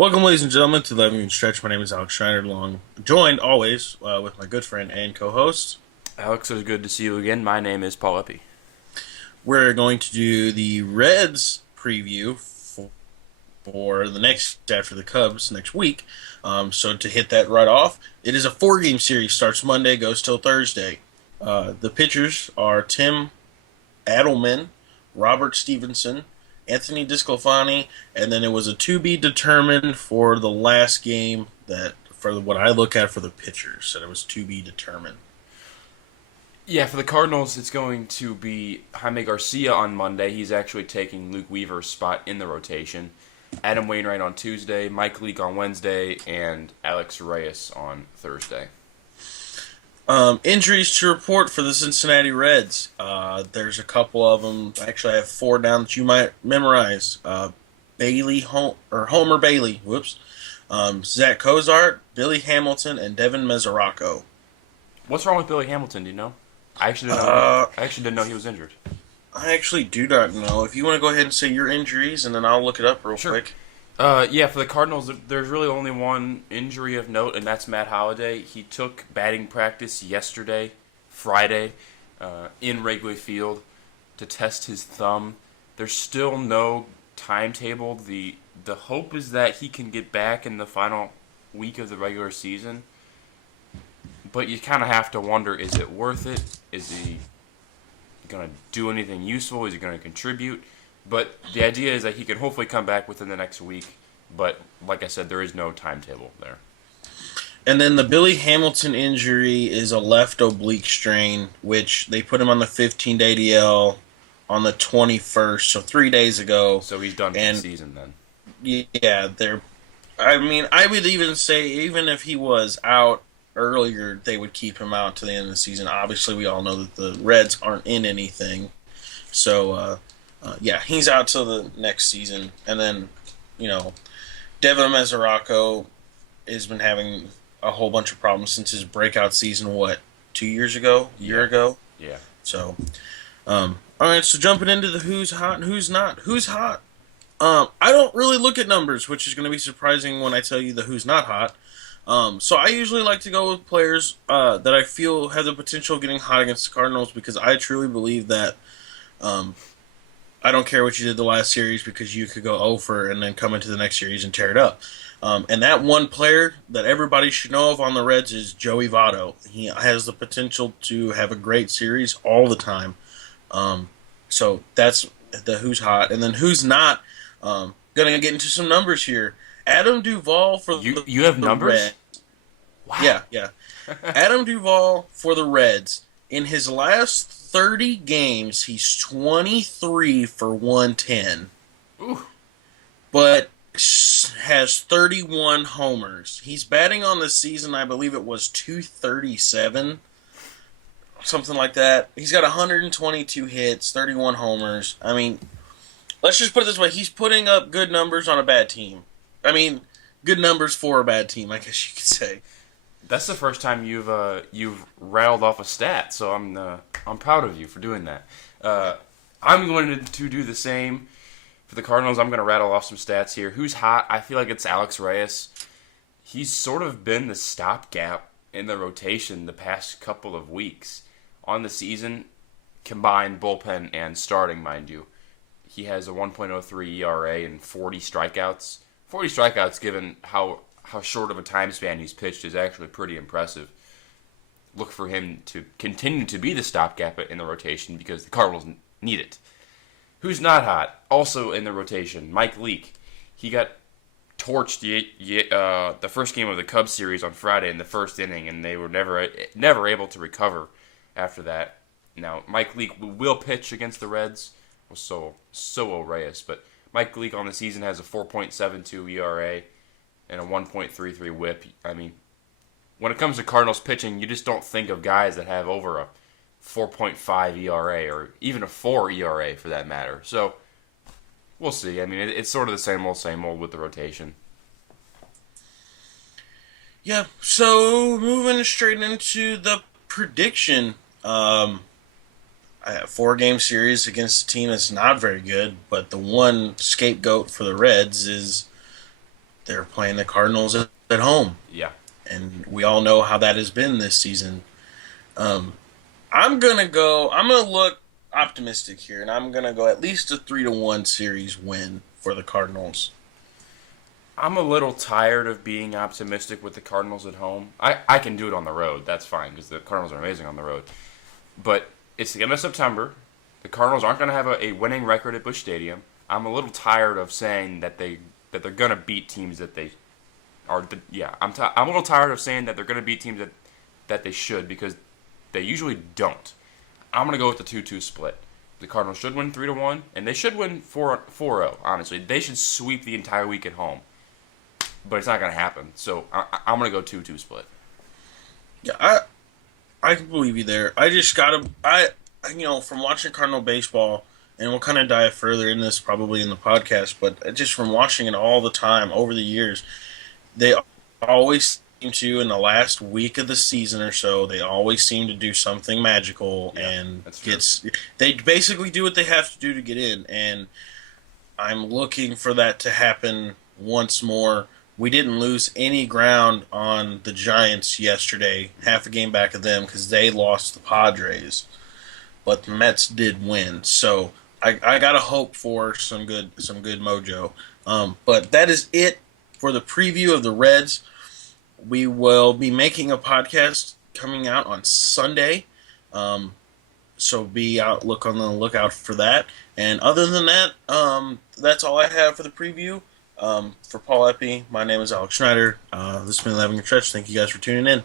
Welcome, ladies and gentlemen, to the 11 Stretch. My name is Alex Schreiner, joined always with my good friend and co-host. Alex, it's good to see you again. My name is Paul Epi. We're going to do the Reds preview for the next after the Cubs next week. So to hit that right off, it is a four-game series. Starts Monday, goes till Thursday. The pitchers are Tim Adelman, Robert Stevenson, Anthony Disclafani, and then it was a to be determined for the last game that for what I look at for the pitchers, and it was to be determined. Yeah, for the Cardinals, it's going to be Jaime Garcia on Monday. He's actually taking Luke Weaver's spot in the rotation. Adam Wainwright on Tuesday, Mike Leake on Wednesday, and Alex Reyes on Thursday. Injuries to report for the Cincinnati Reds. There's a couple of them. Actually, I have four down that you might memorize. Homer Bailey. Whoops. Zach Cozart, Billy Hamilton, and Devin Mesoraco. What's wrong with Billy Hamilton? Do you know? I actually didn't know. Uh, I actually didn't know he was injured. I actually do not know. If you want to go ahead and say your injuries, and then I'll look it up real Sure. quick. Yeah, for the Cardinals, there's really only one injury of note, and that's Matt Holliday. He took batting practice yesterday, Friday, in Wrigley Field to test his thumb. There's still no timetable. The hope is that he can get back in the final week of the regular season, but you kind of have to wonder, is it worth it? Is he going to do anything useful? Is he going to contribute? But the idea is that he can hopefully come back within the next week. But like I said, there is no timetable there. And then the Billy Hamilton injury is a left oblique strain, which they put him on the 15-day DL on the 21st, so 3 days ago. So he's done for the season then. Yeah, they're. I mean, I would even say even if he was out earlier, they would keep him out to the end of the season. Obviously, we all know that the Reds aren't in anything, so yeah, he's out till the next season. And then, Devin Mesoraco has been having a whole bunch of problems since his breakout season. What, 2 years ago, a year ago? Yeah. So, all right. So jumping into the who's hot and who's not. Who's hot? I don't really look at numbers, which is going to be surprising when I tell you the who's not hot. So I usually like to go with players that I feel have the potential of getting hot against the Cardinals because I truly believe that I don't care what you did the last series because you could go over and then come into the next series and tear it up. And that one player that everybody should know of on the Reds is Joey Votto. He has the potential to have a great series all the time. So that's the who's hot. And then who's not. Gonna get into some numbers here. Adam Duvall for you have the numbers? Reds. Wow. Yeah. Adam Duvall for the Reds. In his last 30 games, he's 23 for 110. Ooh. But has 31 homers. He's batting on the season, I believe it was 237. Something like that. He's got 122 hits, 31 homers. I mean, let's just put it this way. He's putting up good numbers on a bad team. I mean, good numbers for a bad team, I guess you could say. That's the first time you've rattled off a stat, so I'm proud of you for doing that. I'm going to do the same for the Cardinals. I'm going to rattle off some stats here. Who's hot? I feel like it's Alex Reyes. He's sort of been the stopgap in the rotation the past couple of weeks on the season, combined bullpen and starting, mind you. He has a 1.03 ERA and 40 strikeouts. 40 strikeouts, given how short of a time span he's pitched, is actually pretty impressive. Look for him to continue to be the stopgap in the rotation because the Cardinals need it. Who's not hot? Also in the rotation, Mike Leake. He got torched the first game of the Cubs series on Friday in the first inning, and they were never able to recover after that. Now, Mike Leake will pitch against the Reds. So will Reyes, but Mike Leake on the season has a 4.72 ERA and a 1.33 WHIP. I mean, when it comes to Cardinals pitching, you just don't think of guys that have over a 4.5 ERA or even a 4 ERA for that matter. So we'll see. I mean, it's sort of the same old with the rotation. Yeah, so moving straight into the prediction. A 4-game series against a team that's not very good, but the one scapegoat for the Reds is they're playing the Cardinals at home, Yeah. and we all know how that has been this season. Um, I'm gonna go. I'm gonna look optimistic here, and I'm gonna go at least a 3-1 series win for the Cardinals. I'm a little tired of being optimistic with the Cardinals at home. I can do it on the road. That's fine because the Cardinals are amazing on the road. But it's the end of September. The Cardinals aren't going to have a winning record at Busch Stadium. I'm a little tired of saying that they're going to beat teams that they are. Yeah, I'm a little tired of saying that they're going to beat teams that they should because they usually don't. I'm going to go with the 2-2 split. The Cardinals should win 3-1, and they should win 4-0. Honestly, they should sweep the entire week at home, but it's not going to happen. So I'm going to go 2-2 split. Yeah, I can believe you there. I just gotta from watching Cardinal baseball, and we'll kind of dive further in this probably in the podcast, but just from watching it all the time over the years, they always seem to in the last week of the season or so, they always seem to do something magical Yeah, and that's true. they basically do what they have to do to get in, and I'm looking for that to happen once more. We didn't lose any ground on the Giants yesterday, half a game back of them because they lost the Padres, but the Mets did win. So I gotta hope for some good mojo. But that is it for the preview of the Reds. We will be making a podcast coming out on Sunday. Um, so be out look on the lookout for that. And other than that, that's all I have for the preview. For Paul Epi, my name is Alex Schneider. This has been 11 Stretch. Thank you guys for tuning in.